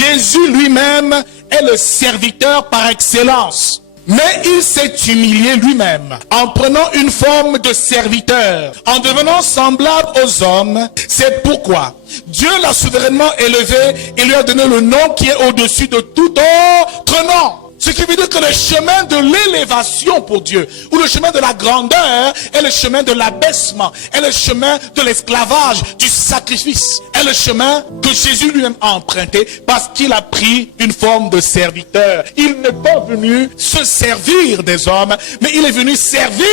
Jésus lui-même est le serviteur par excellence. Mais il s'est humilié lui-même en prenant une forme de serviteur, en devenant semblable aux hommes. C'est pourquoi Dieu l'a souverainement élevé et lui a donné le nom qui est au-dessus de tout autre nom. Ce qui veut dire que le chemin de l'élévation pour Dieu, ou le chemin de la grandeur, est le chemin de l'abaissement, est le chemin de l'esclavage, du sacrifice, est le chemin que Jésus lui-même a emprunté parce qu'il a pris une forme de serviteur. Il n'est pas venu se servir des hommes, mais il est venu servir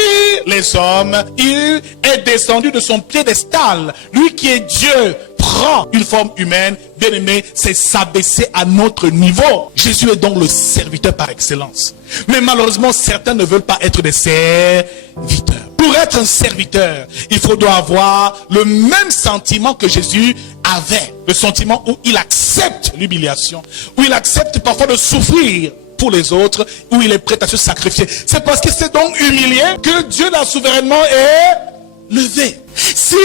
les hommes. Il est descendu de son piédestal. Lui qui est Dieu prend une forme humaine, bien aimé, c'est s'abaisser à notre niveau. Jésus est donc le serviteur par excellence. Mais malheureusement, certains ne veulent pas être des serviteurs. Pour être un serviteur, il faudra avoir le même sentiment que Jésus avait. Le sentiment où il accepte l'humiliation, où il accepte parfois de souffrir pour les autres, où il est prêt à se sacrifier. C'est parce qu'il s'est donc humilié que Dieu l'a souverainement élevé. Si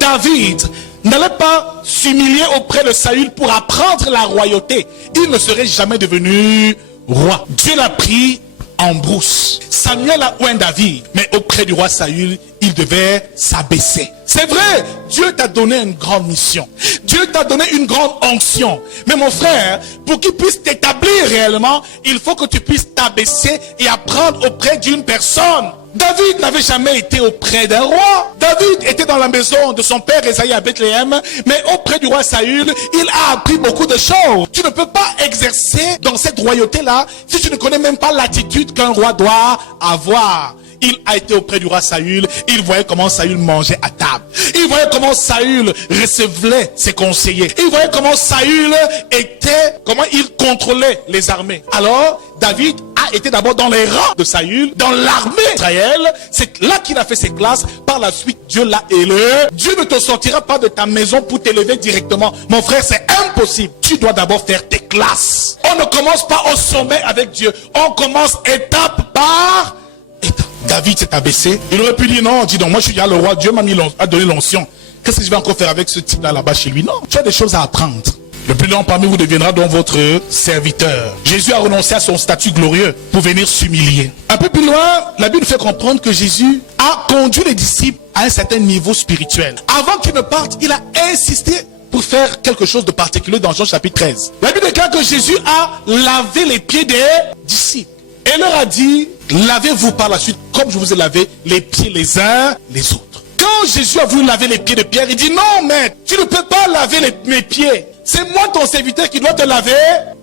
David n'allait pas s'humilier auprès de Saül pour apprendre la royauté, il ne serait jamais devenu roi. Dieu l'a pris en brousse. Samuel a oint David, mais auprès du roi Saül, il devait s'abaisser. C'est vrai, Dieu t'a donné une grande mission. Dieu t'a donné une grande onction. Mais mon frère, pour qu'il puisse t'établir réellement, il faut que tu puisses t'abaisser et apprendre auprès d'une personne. David n'avait jamais été auprès d'un roi. David était dans la maison de son père Esaïe à Bethléem, mais auprès du roi Saül, il a appris beaucoup de choses. Tu ne peux pas exercer dans cette royauté-là si tu ne connais même pas l'attitude qu'un roi doit avoir. Il a été auprès du roi Saül, il voyait comment Saül mangeait à table. Il voyait comment Saül recevait ses conseillers. Il voyait comment Saül était, comment il contrôlait les armées. Alors, David a été d'abord dans les rangs de Saül, dans l'armée d'Israël. C'est là qu'il a fait ses classes. Par la suite, Dieu l'a élevé. Dieu ne te sortira pas de ta maison pour t'élever directement. Mon frère, c'est impossible. Tu dois d'abord faire tes classes. On ne commence pas au sommet avec Dieu. On commence étape par étape. David s'est abaissé. Il aurait pu dire non, dis donc, moi je suis déjà le roi, Dieu a donné l'onction. Qu'est-ce que je vais encore faire avec ce type-là là-bas chez lui? Non, tu as des choses à apprendre. Le plus grand parmi vous deviendra donc votre serviteur. Jésus a renoncé à son statut glorieux pour venir s'humilier. Un peu plus loin, la Bible fait comprendre que Jésus a conduit les disciples à un certain niveau spirituel. Avant qu'ils ne partent, il a insisté pour faire quelque chose de particulier dans Jean chapitre 13. La Bible déclare que Jésus a lavé les pieds des disciples. Et leur a dit, lavez-vous par la suite comme je vous ai lavé les pieds les uns les autres. Quand Jésus a voulu laver les pieds de Pierre, il dit, non maître, tu ne peux pas laver mes pieds. C'est moi ton serviteur qui dois te laver.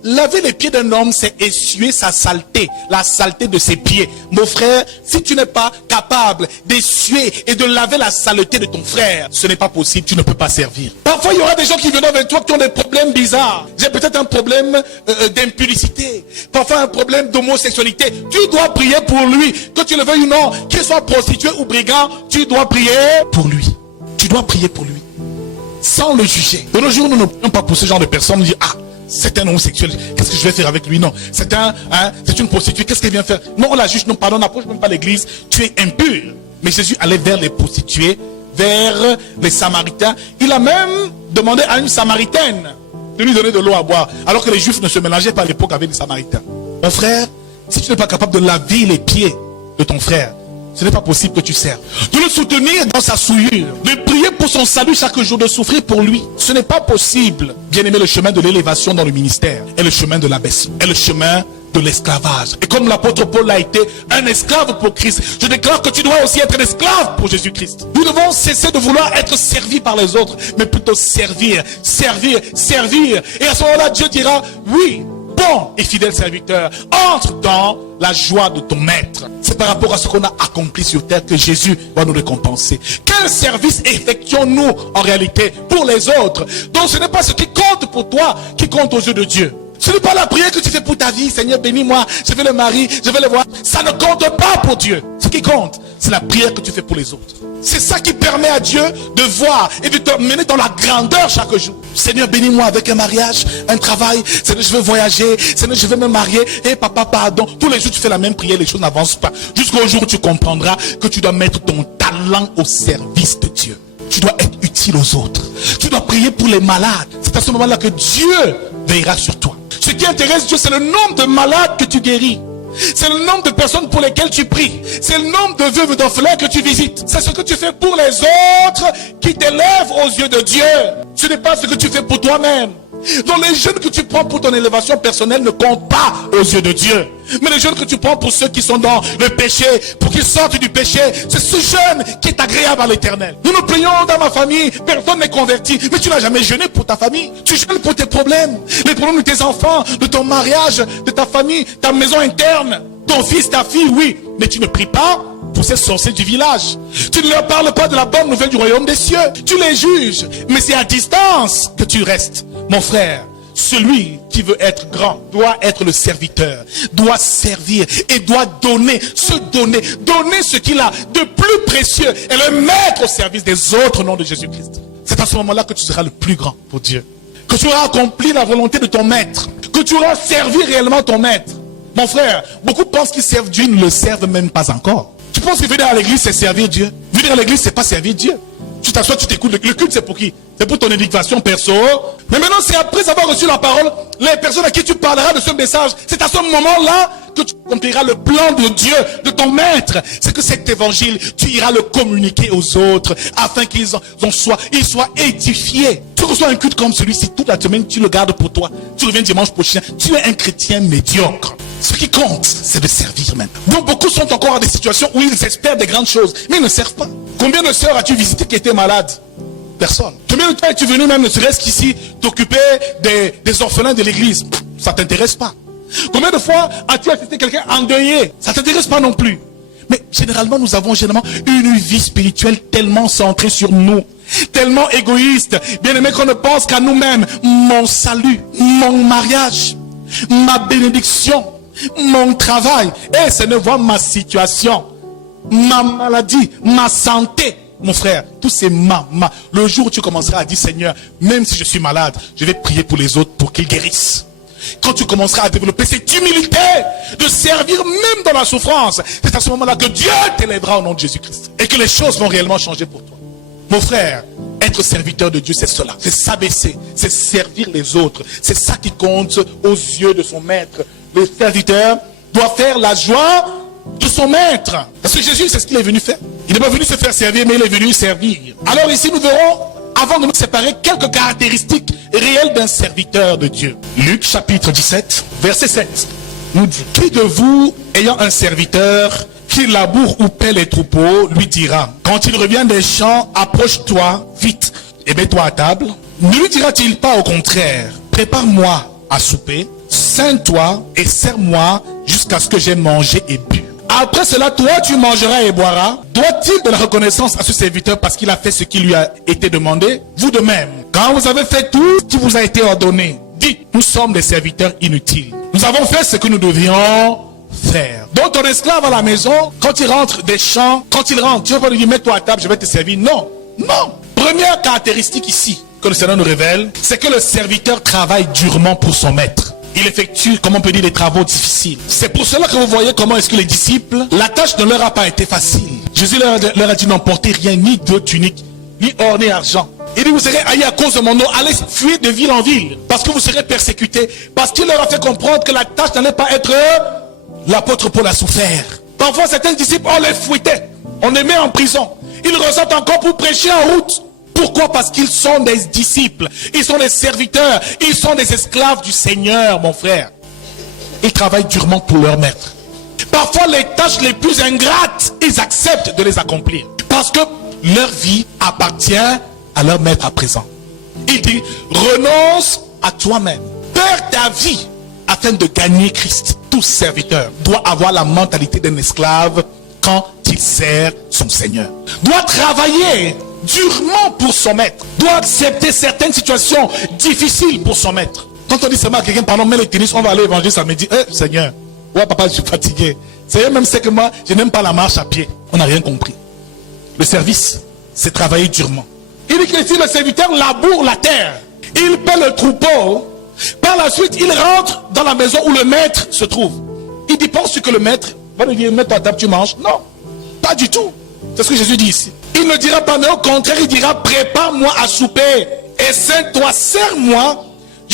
Laver les pieds d'un homme, c'est essuyer sa saleté, la saleté de ses pieds. Mon frère, si tu n'es pas capable d'essuyer et de laver la saleté de ton frère, ce n'est pas possible, tu ne peux pas servir. Parfois, il y aura des gens qui viendront avec toi qui ont des problèmes bizarres. J'ai peut-être un problème d'impudicité, parfois un problème d'homosexualité. Tu dois prier pour lui, que tu le veuilles ou non, qu'il soit prostitué ou brigand, tu dois prier pour lui. Tu dois prier pour lui. Sans le juger. De nos jours, nous ne pouvons pas pour ce genre de personnes dire, ah, c'est un homosexuel, qu'est-ce que je vais faire avec lui? Non, c'est une prostituée, qu'est-ce qu'elle vient faire? Non, on la juge, non, pardon, n'approche même pas l'église, tu es impur. Mais Jésus allait vers les prostituées, vers les Samaritains. Il a même demandé à une Samaritaine de lui donner de l'eau à boire, alors que les Juifs ne se mélangeaient pas à l'époque avec les Samaritains. Mon frère, si tu n'es pas capable de laver les pieds de ton frère, ce n'est pas possible que tu serves. De le soutenir dans sa souillure, de prier pour son salut chaque jour, de souffrir pour lui. Ce n'est pas possible. Bien aimé, le chemin de l'élévation dans le ministère est le chemin de l'abaissement, est le chemin de l'esclavage. Et comme l'apôtre Paul a été un esclave pour Christ, je déclare que tu dois aussi être un esclave pour Jésus-Christ. Nous devons cesser de vouloir être servis par les autres, mais plutôt servir, servir, servir. Et à ce moment-là, Dieu dira, oui, bon et fidèle serviteur, entre dans la joie de ton maître. C'est par rapport à ce qu'on a accompli sur terre que Jésus va nous récompenser. Quel service effectuons-nous en réalité pour les autres? Donc ce n'est pas ce qui compte pour toi qui compte aux yeux de Dieu. Ce n'est pas la prière que tu fais pour ta vie. Seigneur, bénis-moi, je vais le marier, je vais le voir. Ça ne compte pas pour Dieu. Ce qui compte, c'est la prière que tu fais pour les autres. C'est ça qui permet à Dieu de voir et de te mener dans la grandeur chaque jour. Seigneur, bénis-moi avec un mariage, un travail. Seigneur, je veux voyager. Seigneur, je veux me marier. Et papa, pardon. Tous les jours, tu fais la même prière, les choses n'avancent pas. Jusqu'au jour où tu comprendras que tu dois mettre ton talent au service de Dieu. Tu dois être utile aux autres. Tu dois prier pour les malades. C'est à ce moment-là que Dieu veillera sur toi. Ce qui intéresse Dieu, c'est le nombre de malades que tu guéris. C'est le nombre de personnes pour lesquelles tu pries. C'est le nombre de veuves et d'orphelins que tu visites. C'est ce que tu fais pour les autres qui t'élèvent aux yeux de Dieu. Ce n'est pas ce que tu fais pour toi-même. Donc les jeunes que tu prends pour ton élévation personnelle ne comptent pas aux yeux de Dieu. Mais les jeunes que tu prends pour ceux qui sont dans le péché, pour qu'ils sortent du péché, c'est ce jeune qui est agréable à l'Éternel. Nous nous prions dans ma famille, personne n'est converti. Mais tu n'as jamais jeûné pour ta famille. Tu jeûnes pour tes problèmes. Les problèmes de tes enfants, de ton mariage, de ta famille, ta maison interne, ton fils, ta fille, oui. Mais tu ne pries pas pour ces sorciers du village. Tu ne leur parles pas de la bonne nouvelle du royaume des cieux. Tu les juges. Mais c'est à distance que tu restes. Mon frère, celui qui veut être grand doit être le serviteur, doit servir et doit donner ce qu'il a de plus précieux et le mettre au service des autres au nom de Jésus-Christ. C'est à ce moment-là que tu seras le plus grand pour Dieu. Que tu auras accompli la volonté de ton maître. Que tu auras servi réellement ton maître. Mon frère, beaucoup pensent qu'ils servent Dieu, ils ne le servent même pas encore. Tu penses que venir à l'église, c'est servir Dieu? Venir à l'église, c'est pas servir Dieu. Tu t'assois, tu t'écoutes. Le culte, c'est pour qui? C'est pour ton éducation perso. Mais maintenant, c'est après avoir reçu la parole, les personnes à qui tu parleras de ce message, c'est à ce moment-là que tu accompliras le plan de Dieu, de ton maître. C'est que cet évangile, tu iras le communiquer aux autres, afin qu'ils soient édifiés. Tu reçois un culte comme celui-ci, toute la semaine, tu le gardes pour toi. Tu reviens dimanche prochain, tu es un chrétien médiocre. Ce qui compte, c'est de servir même. Donc beaucoup sont encore dans des situations où ils espèrent des grandes choses, mais ils ne servent pas. Combien de sœurs as-tu visité qui étaient malades? Personne. Combien de temps es-tu venu même, ne serait-ce qu'ici, t'occuper des orphelins de l'église? Ça ne t'intéresse pas. Combien de fois as-tu assisté quelqu'un endeuillé? Ça ne t'intéresse pas non plus. Mais généralement, nous avons une vie spirituelle tellement centrée sur nous, tellement égoïste, bien aimé, qu'on ne pense qu'à nous-mêmes. Mon salut, mon mariage, ma bénédiction, mon travail. Et ce ne voit ma situation, ma maladie, ma santé. Mon frère, tous ces le jour où tu commenceras à dire, Seigneur, même si je suis malade, je vais prier pour les autres pour qu'ils guérissent. Quand tu commenceras à développer cette humilité de servir même dans la souffrance, c'est à ce moment-là que Dieu t'élèvera au nom de Jésus-Christ. Et que les choses vont réellement changer pour toi. Mon frère, être serviteur de Dieu, c'est cela. C'est s'abaisser, c'est servir les autres. C'est ça qui compte aux yeux de son maître. Le serviteur doit faire la joie de son maître. Parce que Jésus, c'est ce qu'il est venu faire. Il n'est pas venu se faire servir, mais il est venu servir. Alors ici, nous verrons, avant de nous séparer, quelques caractéristiques réelles d'un serviteur de Dieu. Luc chapitre 17, verset 7, nous dit: qui de vous, ayant un serviteur qui laboure ou paie les troupeaux, lui dira, quand il revient des champs, approche-toi vite et mets-toi à table? Ne lui dira-t-il pas au contraire, prépare-moi à souper, ceins-toi et sers-moi jusqu'à ce que j'aie mangé et bu? Après cela, toi, tu mangeras et boiras. Doit-il de la reconnaissance à ce serviteur parce qu'il a fait ce qui lui a été demandé? Vous de même, quand vous avez fait tout ce qui vous a été ordonné, dites, nous sommes des serviteurs inutiles. Nous avons fait ce que nous devions faire. Donc ton esclave à la maison, quand il rentre des champs, quand il rentre, tu vas pas lui dire, mets-toi à table, je vais te servir. Non, non. Première caractéristique ici, que le Seigneur nous révèle, c'est que le serviteur travaille durement pour son maître. Il effectue, comment on peut dire, des travaux difficiles. C'est pour cela que vous voyez comment est-ce que les disciples, la tâche ne leur a pas été facile. Jésus leur a dit, n'emportez rien, ni de tunique, ni or, ni argent. Il dit, vous serez haïs à cause de mon nom, allez fuir de ville en ville, parce que vous serez persécutés. Parce qu'il leur a fait comprendre que la tâche n'allait pas être... L'apôtre Paul a souffert. Parfois, certains disciples, on les fouettait, on les met en prison. Ils ressortent encore pour prêcher en route. Pourquoi? Parce qu'ils sont des disciples, ils sont des serviteurs, ils sont des esclaves du Seigneur, mon frère. Ils travaillent durement pour leur maître. Parfois, les tâches les plus ingrates, ils acceptent de les accomplir. Parce que leur vie appartient à leur maître à présent. Il dit, renonce à toi-même. Perds ta vie afin de gagner Christ. Tout serviteur doit avoir la mentalité d'un esclave quand il sert son Seigneur. Doit travailler durement pour son maître, doit accepter certaines situations difficiles pour son maître. Quand on dit seulement à quelqu'un, pardon, mets le tennis, on va aller évangéliser, ça me dit, Seigneur, ouais papa, je suis fatigué. Seigneur même sait que moi, je n'aime pas la marche à pied. On n'a rien compris. Le service, c'est travailler durement. Il dit que ici, le serviteur laboure la terre. Il paie le troupeau. Par la suite, il rentre dans la maison où le maître se trouve. Il dit, penses-tu que le maître va lui dire, mets-toi à table, tu manges? Non, pas du tout. C'est ce que Jésus dit ici. Il ne dira pas, mais au contraire, il dira, prépare-moi à souper. Et ceins-toi, sers-moi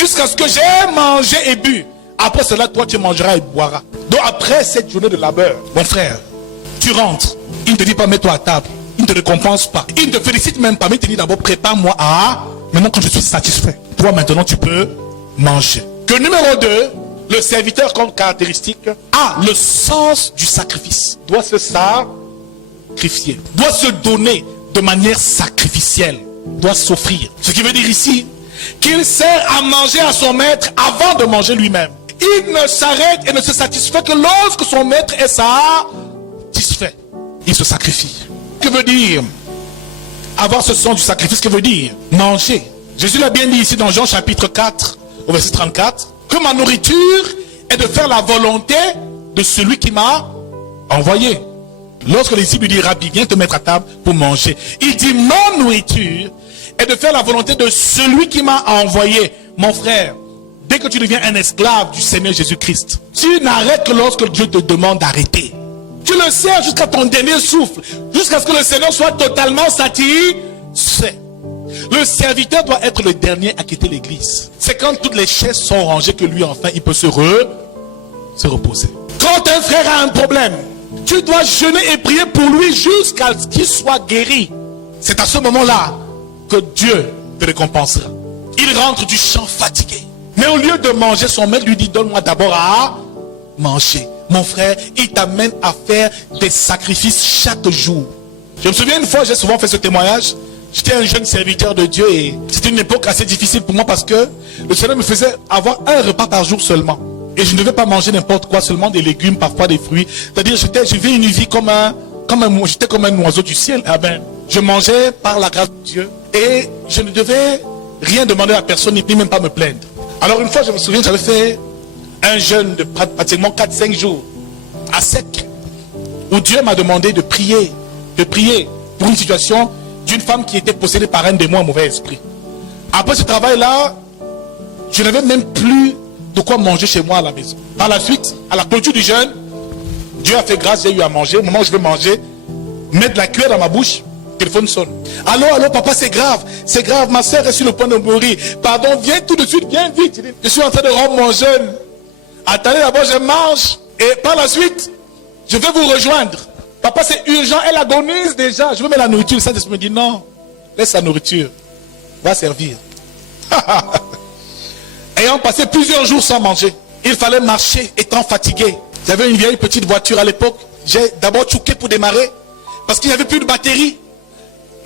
jusqu'à ce que j'ai mangé et bu. Après cela, toi, tu mangeras et boiras. Donc après cette journée de labeur, mon frère, tu rentres. Il ne te dit pas, mets-toi à table. Il ne te récompense pas. Il ne te félicite même pas. Mais il te dit d'abord, prépare-moi à... Maintenant, quand je suis satisfait, toi, maintenant, tu peux manger. Que numéro 2, le serviteur, comme caractéristique, a le sens du sacrifice. Doit se sacrifier. Doit se donner de manière sacrificielle. Doit s'offrir. Ce qui veut dire ici qu'il sert à manger à son maître avant de manger lui-même. Il ne s'arrête et ne se satisfait que lorsque son maître est satisfait. Il se sacrifie. Que veut dire avoir ce sens du sacrifice? Que veut dire manger? Jésus l'a bien dit ici dans Jean chapitre 4 au verset 34 que ma nourriture est de faire la volonté de celui qui m'a envoyé. Lorsque les disciples lui disent, Rabbi, viens te mettre à table pour manger, il dit, ma nourriture est de faire la volonté de celui qui m'a envoyé. Mon frère, dès que tu deviens un esclave du Seigneur Jésus-Christ, tu n'arrêtes que lorsque Dieu te demande d'arrêter. Tu le sers jusqu'à ton dernier souffle, jusqu'à ce que le Seigneur soit totalement satisfait. Le serviteur doit être le dernier à quitter l'église. C'est quand toutes les chaises sont rangées que lui, enfin, il peut se reposer. Quand un frère a un problème, tu dois jeûner et prier pour lui jusqu'à ce qu'il soit guéri. C'est à ce moment-là que Dieu te récompensera. Il rentre du champ fatigué. Mais au lieu de manger, son maître lui dit, donne-moi d'abord à manger. Mon frère, il t'amène à faire des sacrifices chaque jour. Je me souviens une fois, j'ai souvent fait ce témoignage. J'étais un jeune serviteur de Dieu et c'était une époque assez difficile pour moi parce que le Seigneur me faisait avoir un repas par jour seulement. Et je ne devais pas manger n'importe quoi, seulement des légumes, parfois des fruits. C'est-à-dire, je vivais une vie j'étais comme un oiseau du ciel. Ah ben, je mangeais par la grâce de Dieu et je ne devais rien demander à personne, ni même pas me plaindre. Alors une fois, je me souviens, j'avais fait un jeûne de pratiquement 4-5 jours à sec, où Dieu m'a demandé de prier pour une situation d'une femme qui était possédée par un démon, un mauvais esprit. Après ce travail-là, je n'avais même plus de quoi manger chez moi à la maison. Par la suite, à la clôture du jeûne, Dieu a fait grâce, j'ai eu à manger. Au moment où je vais manger, mettre la cuillère dans ma bouche, le téléphone sonne. Allô, papa, c'est grave, ma soeur est sur le point de mourir. Pardon, viens tout de suite, viens vite. Je suis en train de rendre mon jeûne. Attendez, d'abord je mange et par la suite, je vais vous rejoindre. Papa, c'est urgent, elle agonise déjà. Je veux mettre la nourriture. Le Saint-Esprit me dit non, laisse la nourriture, va servir. Ayant passé plusieurs jours sans manger, il fallait marcher étant fatigué. J'avais une vieille petite voiture à l'époque. J'ai d'abord tchouqué pour démarrer parce qu'il n'y avait plus de batterie.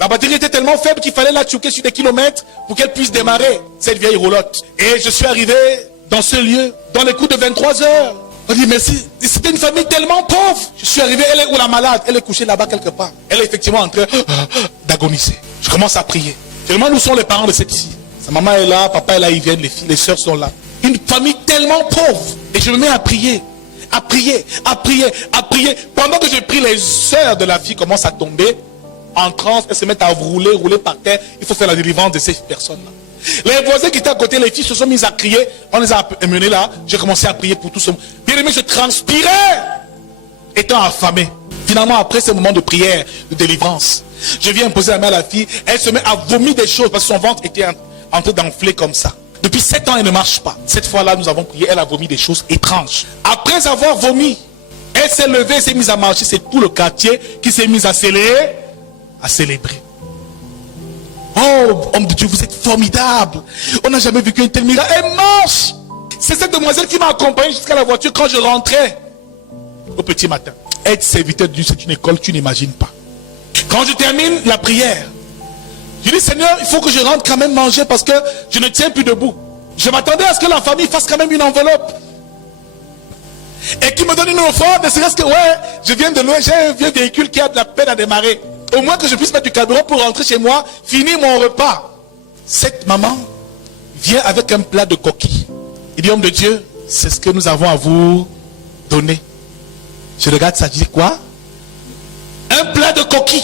La batterie était tellement faible qu'il fallait la tchouquer sur des kilomètres pour qu'elle puisse démarrer cette vieille roulotte. Et je suis arrivé dans ce lieu dans les coups de 23 heures. On dit merci. C'était une famille tellement pauvre. Je suis arrivé, elle est où la malade? Elle est couchée là-bas quelque part. Elle est effectivement en train d'agoniser. Je commence à prier. Je demande où sont les parents de cette fille. Sa maman est là, papa est là, ils viennent, les filles, les soeurs sont là. Une famille tellement pauvre. Et je me mets à prier. À prier. Pendant que je prie, les sœurs de la fille commencent à tomber en transe. Elles se mettent à rouler par terre. Il faut faire la délivrance de ces personnes-là. Les voisins qui étaient à côté, les filles se sont mises à crier. On les a amenés là. J'ai commencé à prier pour tout ce monde. Bien aimé, je transpirais, étant affamé. Finalement, après ce moment de prière, de délivrance, je viens poser la main à la fille. Elle se met à vomir des choses parce que son ventre était en train d'enfler comme ça. Depuis 7 ans, elle ne marche pas. Cette fois-là, nous avons prié. Elle a vomi des choses étranges. Après avoir vomi, elle s'est levée, elle s'est mise à marcher. C'est tout le quartier qui s'est mis à célébrer. Oh, homme de Dieu, vous êtes formidable. On n'a jamais vécu un tel miracle. Elle marche. C'est cette demoiselle qui m'a accompagné jusqu'à la voiture quand je rentrais au petit matin. Être serviteur de Dieu, c'est une école, tu n'imagines pas. Quand je termine la prière, je dis Seigneur, il faut que je rentre quand même manger parce que je ne tiens plus debout. Je m'attendais à ce que la famille fasse quand même une enveloppe. Et qui me donne une offrande, ne serait-ce que je viens de loin, j'ai un vieux véhicule qui a de la peine à démarrer. Au moins que je puisse mettre du carburant pour rentrer chez moi, finir mon repas. Cette maman vient avec un plat de coquilles. Il dit, homme de Dieu, c'est ce que nous avons à vous donner. Je regarde ça, je dis quoi? Un plat de coquilles.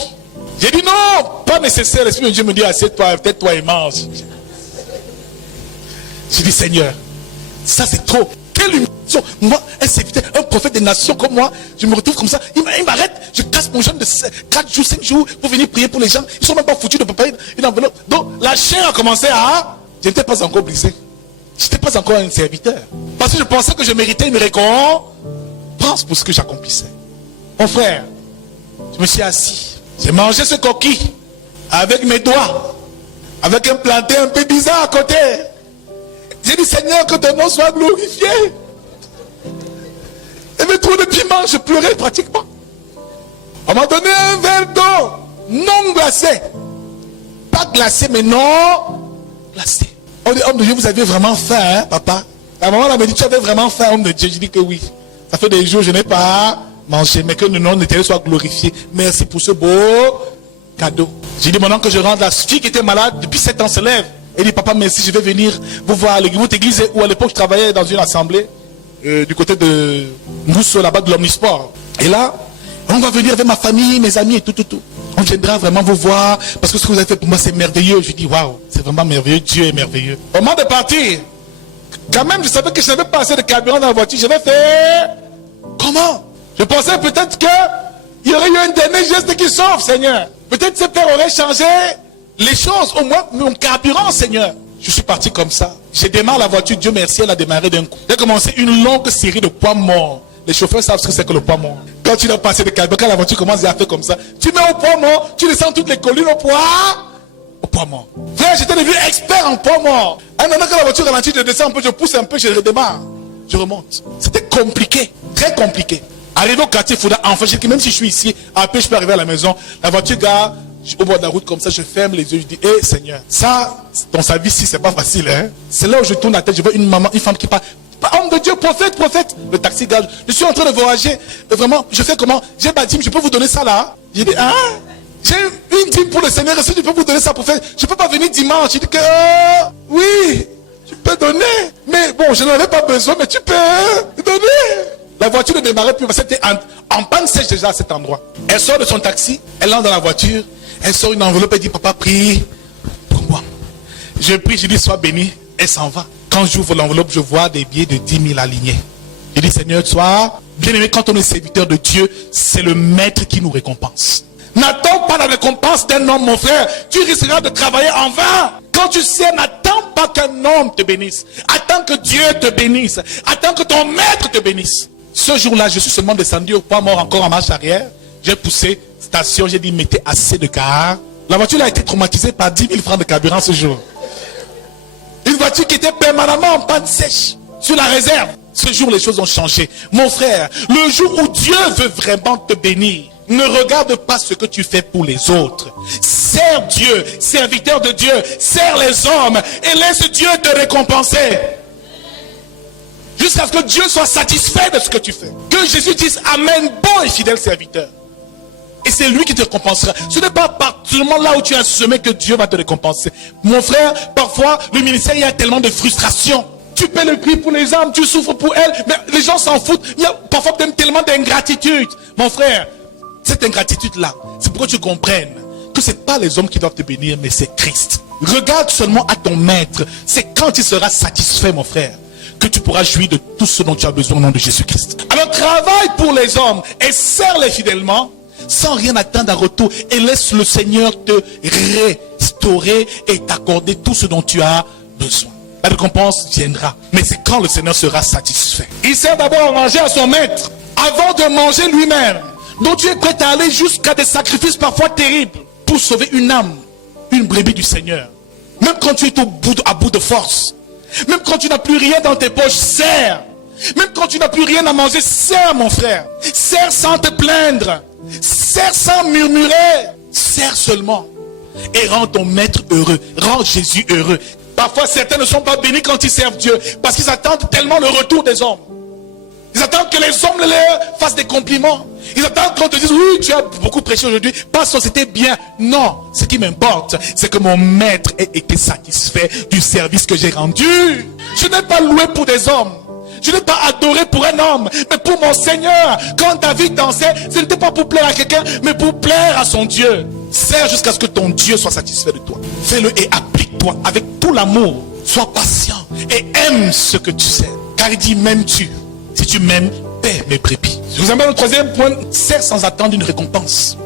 J'ai dit non, pas nécessaire. L'Esprit de Dieu me dit, assieds-toi, tais-toi et mange. J'ai dit, Seigneur, ça c'est trop. Quelle humiliation. Moi, un serviteur, un prophète des nations comme moi, je me retrouve comme ça. Il m'arrête, je casse mon jeûne de 4 jours, 5 jours pour venir prier pour les gens. Ils ne sont même pas foutus de préparer une enveloppe. Donc, la chair a commencé à... Je n'étais pas encore brisé. Je n'étais pas encore un serviteur. Parce que je pensais que je méritais une récompense pour ce que j'accomplissais. Mon frère, je me suis assis. J'ai mangé ce coquille avec mes doigts. Avec un plantain un peu bizarre à côté. J'ai dit, Seigneur, que ton nom soit glorifié. Il y avait trop de piment, je pleurais pratiquement. On m'a donné un verre d'eau non glacé. Pas glacé, mais non glacé. On dit, homme de Dieu, vous avez vraiment faim, hein, papa? La maman m'a dit, tu avais vraiment faim, homme de Dieu. Je dis que oui. Ça fait des jours, je n'ai pas mangé, mais que le nom de Dieu soit glorifié. Merci pour ce beau cadeau. J'ai dit, maintenant que je rentre, la fille qui était malade depuis 7 ans se lève. Elle dit, papa, merci, je vais venir vous voir à l'église. Votre église où à l'époque je travaillais dans une assemblée du côté de Mousso, là-bas de l'Omnisport. Et là, on va venir avec ma famille, mes amis et tout. On viendra vraiment vous voir parce que ce que vous avez fait pour moi, c'est merveilleux. Je dis, waouh, c'est vraiment merveilleux. Dieu est merveilleux. Au moment de partir, quand même, je savais que je n'avais pas assez de carburant dans la voiture. Je vais faire comment? Je pensais peut-être qu'il y aurait eu un dernier geste qui sauve, Seigneur. Peut-être ce père aurait changé les choses, au moins mon carburant, Seigneur. Je suis parti comme ça. J'ai démarré la voiture, Dieu merci, elle a démarré d'un coup. J'ai commencé une longue série de poids morts. Les chauffeurs savent ce que c'est que le poids mort. Quand tu dois passer de carburant, quand la voiture commence à faire comme ça, tu mets au poids mort, tu descends toutes les collines au poids mort. Frère, j'étais devenu expert en poids mort. Un moment quand la voiture ralentit, je descends un peu, je pousse un peu, je redémarre. Je remonte. C'était compliqué, très compliqué. Arrivé au quartier, il faudra enfin, même si je suis ici, après je peux arriver à la maison, la voiture gare, au bord de la route comme ça, je ferme les yeux, je dis, hé Seigneur, ça, ton service ici, c'est pas facile, hein. C'est là où je tourne la tête, je vois une maman, une femme qui parle, homme de Dieu, prophète, le taxi gare, je suis en train de voyager, vraiment, je fais comment? J'ai ma dîme, je peux vous donner ça là? J'ai dit, hein? J'ai une dîme pour le Seigneur, est-ce que je peux vous donner ça pour faire? Je peux pas venir dimanche. J'ai dit que, oui, tu peux donner, mais bon, je n'en avais pas besoin, mais tu peux donner. La voiture ne démarrait plus, parce qu'elle était en panne sèche déjà à cet endroit. Elle sort de son taxi, elle entre dans la voiture, elle sort une enveloppe, elle dit, papa, prie pour moi. Je prie, je dis, sois béni, elle s'en va. Quand j'ouvre l'enveloppe, je vois des billets de 10 000 alignés. Je dis, Seigneur, sois bien aimé, quand on est serviteur de Dieu, c'est le maître qui nous récompense. N'attends pas la récompense d'un homme, mon frère. Tu risqueras de travailler en vain. Quand tu sais, n'attends pas qu'un homme te bénisse. Attends que Dieu te bénisse. Attends que ton maître te bénisse. Ce jour-là, je suis seulement descendu au poids mort, encore en marche arrière. J'ai poussé, station, j'ai dit, mettez assez de car. La voiture a été traumatisée par 10 000 francs de carburant ce jour. Une voiture qui était permanemment en panne sèche, sur la réserve. Ce jour, les choses ont changé. Mon frère, le jour où Dieu veut vraiment te bénir, ne regarde pas ce que tu fais pour les autres. Sers Dieu, serviteur de Dieu, sers les hommes et laisse Dieu te récompenser. Jusqu'à ce que Dieu soit satisfait de ce que tu fais. Que Jésus dise Amen, bon et fidèle serviteur. Et c'est lui qui te récompensera. Ce n'est pas seulement là où tu as semé que Dieu va te récompenser. Mon frère, parfois, le ministère, il y a tellement de frustration. Tu paies le prix pour les âmes, tu souffres pour elles, mais les gens s'en foutent. Il y a parfois tellement d'ingratitude. Mon frère, cette ingratitude-là, c'est pour que tu comprennes que ce n'est pas les hommes qui doivent te bénir, mais c'est Christ. Regarde seulement à ton maître. C'est quand il sera satisfait, mon frère, que tu pourras jouir de tout ce dont tu as besoin au nom de Jésus-Christ. Alors travaille pour les hommes et sers-les fidèlement, sans rien attendre à retour, et laisse le Seigneur te restaurer et t'accorder tout ce dont tu as besoin. La récompense viendra, mais c'est quand le Seigneur sera satisfait. Il sert d'abord à manger à son maître, avant de manger lui-même. Donc tu es prêt à aller jusqu'à des sacrifices parfois terribles, pour sauver une âme, une brebis du Seigneur. Même quand tu es à bout de force, même quand tu n'as plus rien dans tes poches, sers. Même quand tu n'as plus rien à manger, sers mon frère. Sers sans te plaindre. Sers sans murmurer. Sers seulement. Et rends ton maître heureux. Rends Jésus heureux. Parfois certains ne sont pas bénis quand ils servent Dieu, parce qu'ils attendent tellement le retour des hommes. Ils attendent que les hommes leur fassent des compliments. Ils attendent qu'on te dise, oui, tu as beaucoup prêché aujourd'hui, parce que c'était bien. Non, ce qui m'importe, c'est que mon maître ait été satisfait du service que j'ai rendu. Je n'ai pas loué pour des hommes. Je n'ai pas adoré pour un homme, mais pour mon Seigneur. Quand David dansait, ce n'était pas pour plaire à quelqu'un, mais pour plaire à son Dieu. Sers jusqu'à ce que ton Dieu soit satisfait de toi. Fais-le et applique-toi avec tout l'amour. Sois patient et aime ce que tu sais. Car il dit, m'aimes-tu? Si tu m'aimes, paie mes brebis. Je vous amène au troisième point. Sers sans attendre une récompense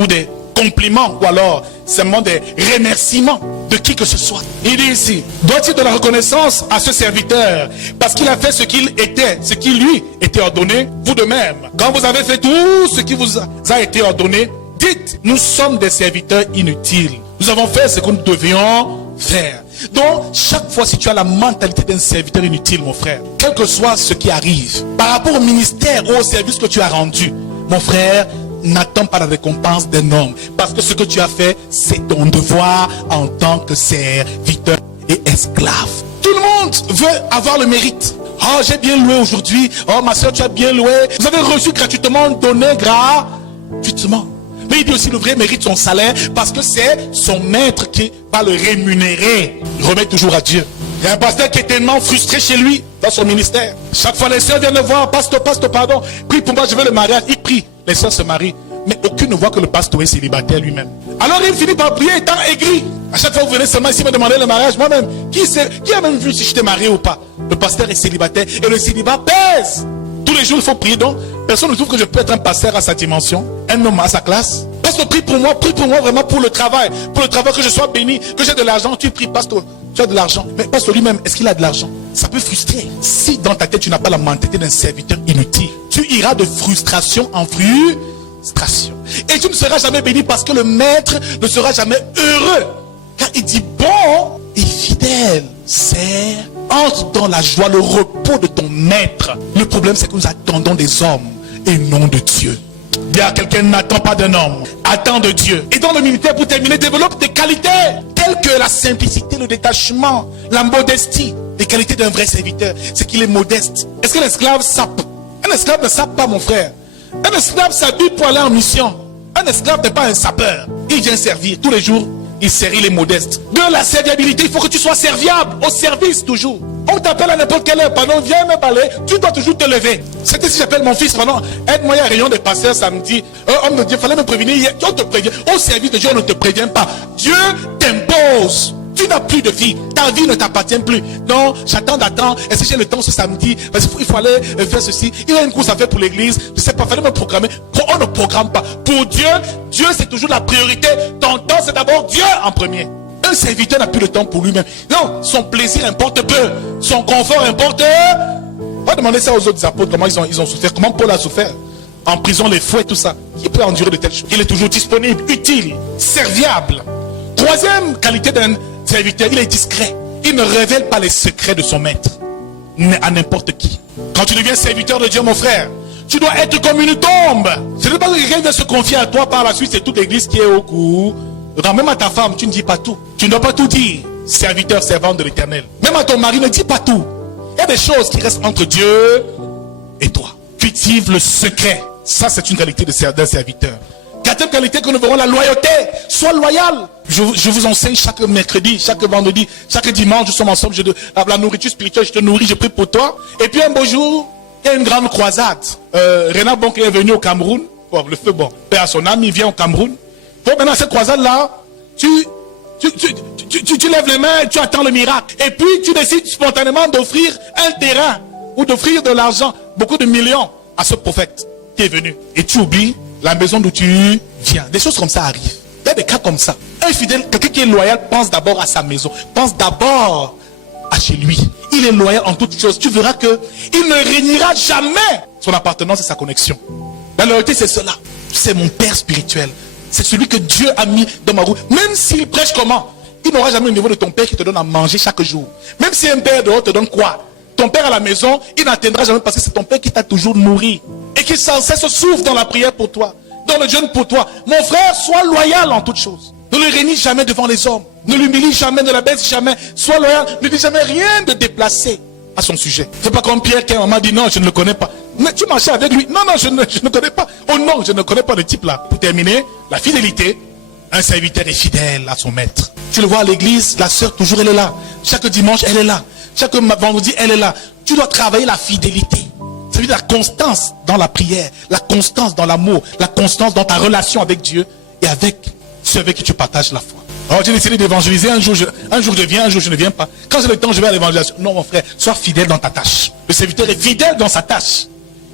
ou des compliments, ou alors seulement des remerciements. de qui que ce soit. Il dit ici, doit-il de la reconnaissance à ce serviteur parce qu'il a fait ce qu'il était, ce qui lui était ordonné? Vous de même, quand vous avez fait tout ce qui vous a été ordonné, dites, nous sommes des serviteurs inutiles. Nous avons fait ce que nous devions faire. Donc, chaque fois, si tu as la mentalité d'un serviteur inutile, mon frère, quel que soit ce qui arrive, par rapport au ministère ou au service que tu as rendu, mon frère, n'attends pas la récompense d'un homme. Parce que ce que tu as fait, c'est ton devoir en tant que serviteur et esclave. Tout le monde veut avoir le mérite. Oh, j'ai bien loué aujourd'hui. Oh, ma soeur, tu as bien loué. Vous avez reçu gratuitement, donné gratuitement. Mais il dit aussi le vrai mérite son salaire parce que c'est son maître qui va le rémunérer. Il remet toujours à Dieu. Il y a un pasteur qui est tellement frustré chez lui dans son ministère. Chaque fois les sœurs viennent le voir, pasteur, pardon, prie pour moi, je veux le mariage. Il prie, les sœurs se marient. Mais aucune ne voit que le pasteur est célibataire lui-même. Alors il finit par prier étant aigri. À chaque fois que vous venez seulement ici me demander le mariage, moi-même, qui a même vu si je t'ai marié ou pas? Le pasteur est célibataire et le célibat pèse. Tous les jours il faut prier, donc personne ne trouve que je peux être un pasteur à sa dimension, un homme à sa classe. Pasteur, prie pour moi vraiment pour le travail que je sois béni, que j'ai de l'argent. Tu pries, pasteur, tu as de l'argent. Mais pasteur lui-même, est-ce qu'il a de l'argent? Ça peut frustrer. Si dans ta tête tu n'as pas la mentalité d'un serviteur inutile, tu iras de frustration en frustration. Et tu ne seras jamais béni parce que le maître ne sera jamais heureux. Car il dit bon et fidèle, sers, entre dans la joie, le repos de ton maître. Le problème c'est que nous attendons des hommes et non de Dieu. Bien, quelqu'un n'attend pas d'un homme, attend de Dieu. Et dans le militaire, pour terminer, développe des qualités telles que la simplicité, le détachement, la modestie. Les qualités d'un vrai serviteur, c'est qu'il est modeste. Est-ce que l'esclave sape? Un esclave ne sape pas, mon frère. Un esclave s'habille pour aller en mission. Un esclave n'est pas un sapeur. Il vient servir tous les jours. Il sert, il est modeste. De la serviabilité, il faut que tu sois serviable, au service toujours. On t'appelle à n'importe quelle heure, pardon, viens me parler, tu dois toujours te lever. C'était si j'appelle mon fils, pardon, aide-moi, il y a un rayon des pasteurs samedi. On me dit, il fallait me prévenir, on te prévient. Au service de Dieu, on ne te prévient pas. Dieu t'impose. Tu n'as plus de vie, ta vie ne t'appartient plus. Donc, j'attends, est-ce que j'ai le temps ce samedi? Parce qu'il faut aller faire ceci. Il y a une course à faire pour l'église, je ne sais pas, il fallait me programmer. On ne programme pas. Pour Dieu, Dieu c'est toujours la priorité. Ton temps c'est d'abord Dieu en premier. Un serviteur n'a plus le temps pour lui-même. Non, son plaisir importe peu. Son confort importe. On va demander ça aux autres apôtres, comment ils ont souffert, comment Paul a souffert. En prison, les fouets, tout ça. Qui peut endurer de telles choses? Il est toujours disponible, utile, serviable. Troisième qualité d'un serviteur, il est discret. Il ne révèle pas les secrets de son maître à n'importe qui. Quand tu deviens serviteur de Dieu, mon frère, tu dois être comme une tombe. Ce n'est pas que quelqu'un vient se confier à toi par la suite, c'est toute l'église qui est au courant. Même à ta femme, tu ne dis pas tout. Tu ne dois pas tout dire. Serviteur, servante de l'Éternel. Même à ton mari, ne dis pas tout. Il y a des choses qui restent entre Dieu et toi. Cultive le secret. Ça, c'est une qualité d'un serviteur. Quatrième qualité que nous verrons, la loyauté. Sois loyal. Je vous enseigne chaque mercredi, chaque vendredi, chaque dimanche, nous sommes ensemble. La nourriture spirituelle, je te nourris, je prie pour toi. Et puis un beau jour, il y a une grande croisade. Renard Bonk est venu au Cameroun. Bon, le feu, bon, père à son âme, il vient au Cameroun. Bon, maintenant, cette croisade-là, tu lèves les mains et tu attends le miracle. Et puis, tu décides spontanément d'offrir un terrain ou d'offrir de l'argent, beaucoup de millions à ce prophète qui est venu. Et tu oublies la maison d'où tu viens. Des choses comme ça arrivent. Il y a des cas comme ça. Un fidèle, quelqu'un qui est loyal, pense d'abord à sa maison. Pense d'abord à chez lui. Il est loyal en toutes choses. Tu verras que il ne régnera jamais. Son appartenance et sa connexion. La loyauté, c'est cela. C'est mon père spirituel. C'est celui que Dieu a mis dans ma roue. Même s'il prêche comment, il n'aura jamais le niveau de ton père qui te donne à manger chaque jour. Même si un père dehors te donne quoi, ton père à la maison, il n'atteindra jamais parce que c'est ton père qui t'a toujours nourri. Et qui sans cesse souffre dans la prière pour toi, dans le jeûne pour toi. Mon frère, sois loyal en toutes choses. Ne le réunis jamais devant les hommes. Ne l'humilie jamais, ne la baisse jamais. Sois loyal, ne dis jamais rien de déplacé à son sujet. C'est pas comme Pierre qui à un moment dit non, je ne le connais pas. Mais tu marchais avec lui. Non, je ne connais pas. Oh non, je ne connais pas le type là. Pour terminer, la fidélité. Un serviteur est fidèle à son maître. Tu le vois à l'église, la sœur toujours elle est là. Chaque dimanche elle est là. Chaque vendredi elle est là. Tu dois travailler la fidélité. Ça veut dire la constance dans la prière, la constance dans l'amour, la constance dans ta relation avec Dieu et avec ceux avec qui tu partages la foi. Alors j'ai décidé d'évangéliser, un jour je viens, un jour je ne viens pas. Quand j'ai le temps, je vais à l'évangélisation. Non mon frère, sois fidèle dans ta tâche. Le serviteur est fidèle dans sa tâche.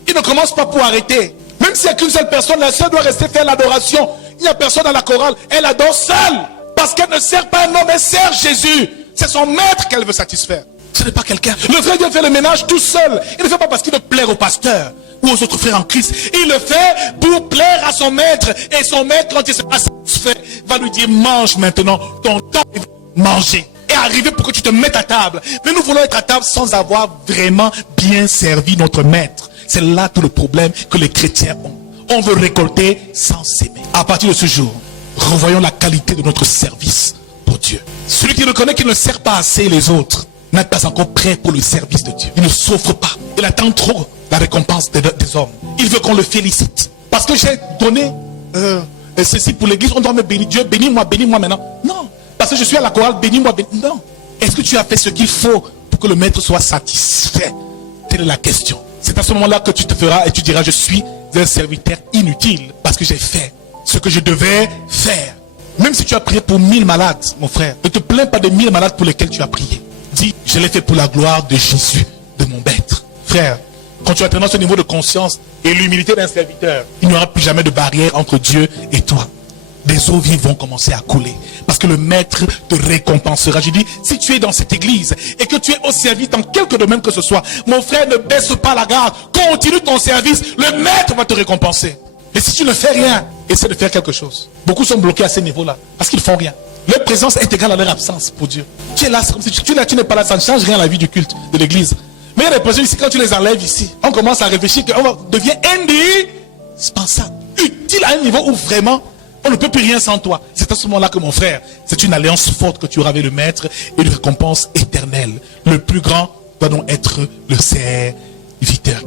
Il ne commence pas pour arrêter. Même s'il n'y a qu'une seule personne, la seule doit rester faire l'adoration. Il n'y a personne dans la chorale, elle adore seule. Parce qu'elle ne sert pas un homme, elle sert Jésus. C'est son maître qu'elle veut satisfaire. Ce n'est pas quelqu'un. Le frère vient faire le ménage tout seul. Il ne fait pas parce qu'il veut plaire au pasteur ou aux autres frères en Christ. Il le fait pour plaire à son maître. Et son maître, quand il sera satisfait, va lui dire, mange maintenant, ton temps est manger. Et arriver pour que tu te mettes à table. Mais nous voulons être à table sans avoir vraiment bien servi notre maître. C'est là tout le problème que les chrétiens ont. On veut récolter sans s'aimer. À partir de ce jour, revoyons la qualité de notre service pour Dieu. Celui qui reconnaît qu'il ne sert pas assez les autres n'est pas encore prêt pour le service de Dieu. Il ne souffre pas. Il attend trop la récompense des hommes. Il veut qu'on le félicite. Parce que j'ai donné ceci pour l'église, on doit me bénir. Dieu, bénis-moi maintenant. Non. Parce que je suis à la chorale, bénis-moi. Non. Est-ce que tu as fait ce qu'il faut pour que le maître soit satisfait? Telle est la question. C'est à ce moment-là que tu te feras et tu diras, je suis un serviteur inutile parce que j'ai fait ce que je devais faire. Même si tu as prié pour 1000 malades, mon frère, ne te plains pas de 1000 malades pour lesquels tu as prié. Dis, je l'ai fait pour la gloire de Jésus, de mon maître. Frère, quand tu atteindras ce niveau de conscience et l'humilité d'un serviteur, il n'y aura plus jamais de barrière entre Dieu et toi. Des eaux vives vont commencer à couler. Parce que le maître te récompensera. Je dis, si tu es dans cette église et que tu es au service dans quelque domaine que ce soit, mon frère, ne baisse pas la garde. Continue ton service. Le maître va te récompenser. Et si tu ne fais rien, essaie de faire quelque chose. Beaucoup sont bloqués à ce niveau-là. Parce qu'ils ne font rien. Leur présence est égale à leur absence pour Dieu. Tu es là, c'est comme si tu es là, tu n'es pas là. Ça ne change rien à la vie du culte, de l'église. Mais il y a des personnes ici, quand tu les enlèves ici, on commence à réfléchir qu'on devient indispensable. Utile à un niveau où vraiment on ne peut plus rien sans toi. C'est à ce moment-là que mon frère, c'est une alliance forte que tu auras avec le maître et une récompense éternelle. Le plus grand doit donc être le serviteur.